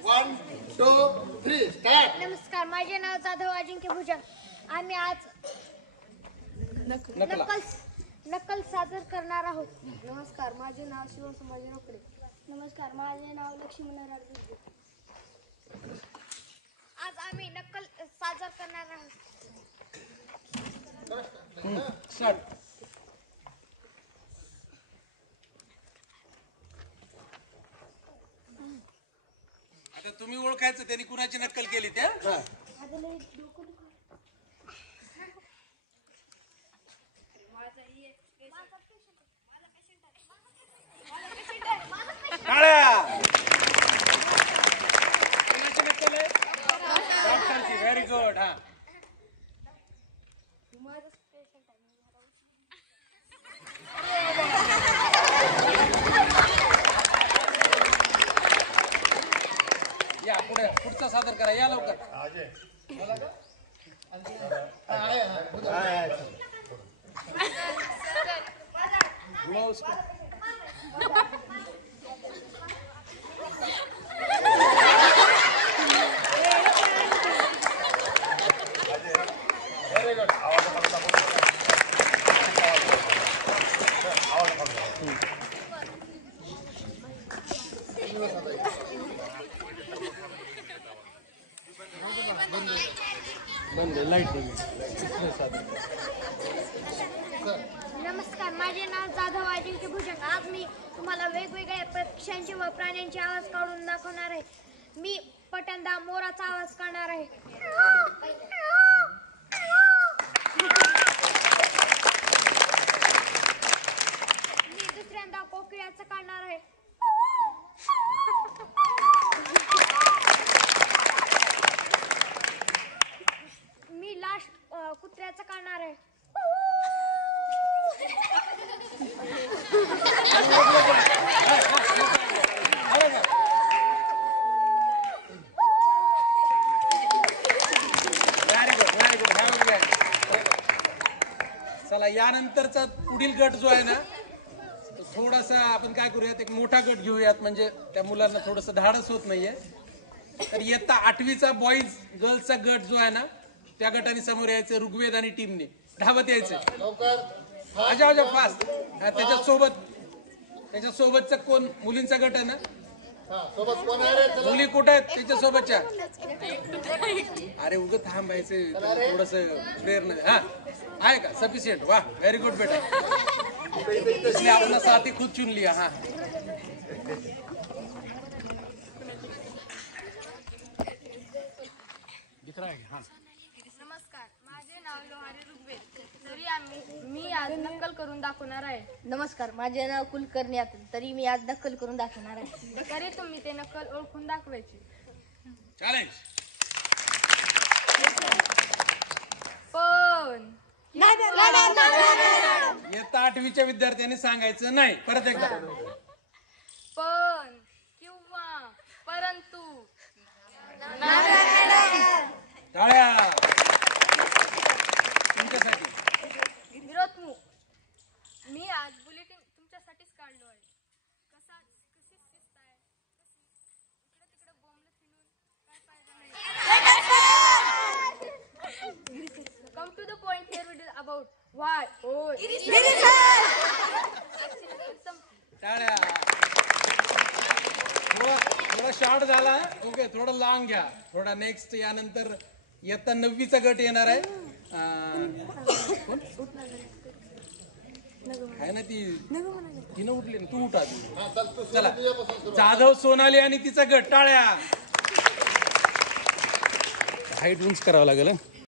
1 2 3 start. नमस्कार, माझे नाव जाधव अजिंक्य भुजंग. आम्ही आज नक्कल सादर करणार आहोत. नमस्कार, माझे नाव शिव संभाजी रोकडे. नमस्कार, माझे नाव लक्ष्मण राजगुरू. आज आम्ही नक्कल सादर करणार आहोत. आता तुम्ही ओळखायचं त्यांनी कुणाची नक्कल केली त्या. कुणाची नक्कल आहे? डॉक्टरची. Very good. हा या पुढे पुढचा सादर करा. या लवकर. नमस्कार, माझे नाव जाधव अजिंक्य भुजंग. आज मी तुम्हाला वेगवेगळ्या पक्ष्यांचे व प्राण्यांचे आवाज काढून दाखवणार आहे. मी पहिल्यांदा मोराचा आवाज काढणार आहे. मी दुसऱ्यांदा कोकिळाचं काढणार आहे. मी लास्ट कुत्र्याचं काढणार आहे. Very good. Very good. Have a good. चला, यानंतरचा पुढील गट जो आहे ना, तो थोडासा आपण काय करूयात, एक मोठा गट घेऊयात, म्हणजे त्या मुलांना थोडंसं धाडस होत नाहीये. तर इयत्ता 8वीचा बॉईज गर्ल्सचा गट जो आहे ना, त्या गटाने समोर यायचं. ऋग्वेद आणि टीमने धावत यायचं. अजा फास्ट. त्याच्यासोबतचा कोण मुलींचा गट आहे ना, सोबत कोण आहे रे? मुली कुठे आहेत त्याच्यासोबतच्या? अरे उगं थांबायचे थोडस प्रेरणा. हा आहे का सफिशियंट? वा, व्हेरी गुड बेटा. इसलिए आपला साथी खुद चुन लिया. हा नमस्कार, माझे नाव लोहारी ऋग्वेद. मी आज नक्कल करून दाखवणार आहे. नमस्कार, माझे नाव कुलकर्णी अतुल. तरी मी आज नक्कल करून दाखवणार आहे. तरी तुम्ही ते नक्कल ओळखून दाखवायची. चॅलेंज. पण इयत्ता 8वीच्या विद्यार्थ्यांनी सांगायचं नाही. परत एकदा. पण किंवा परंतु. टाळ्या तुमच्यासाठी. विरोधमू. मी आज बुलेटिन तुमच्यासाठीच काढलो आहे. कशी शिस्त आहे? इकडे तिकडे बोंबलं फिरून काय फायदा नाही. Come to the point here we discuss about why. टाळ्या. थोडा शॉर्ट झाला. ओके, थोडं लॉंग घ्या. थोडा नेक्स्ट. यानंतर इयत्ता 9वीचा गट येणार आहे. कोण आहे ना ती? तिनं उठली ना, तू उठा. चला, जाधव सोनाली आणि तिचा गट. टाळ्या. हाईट उंच करावं लागेल.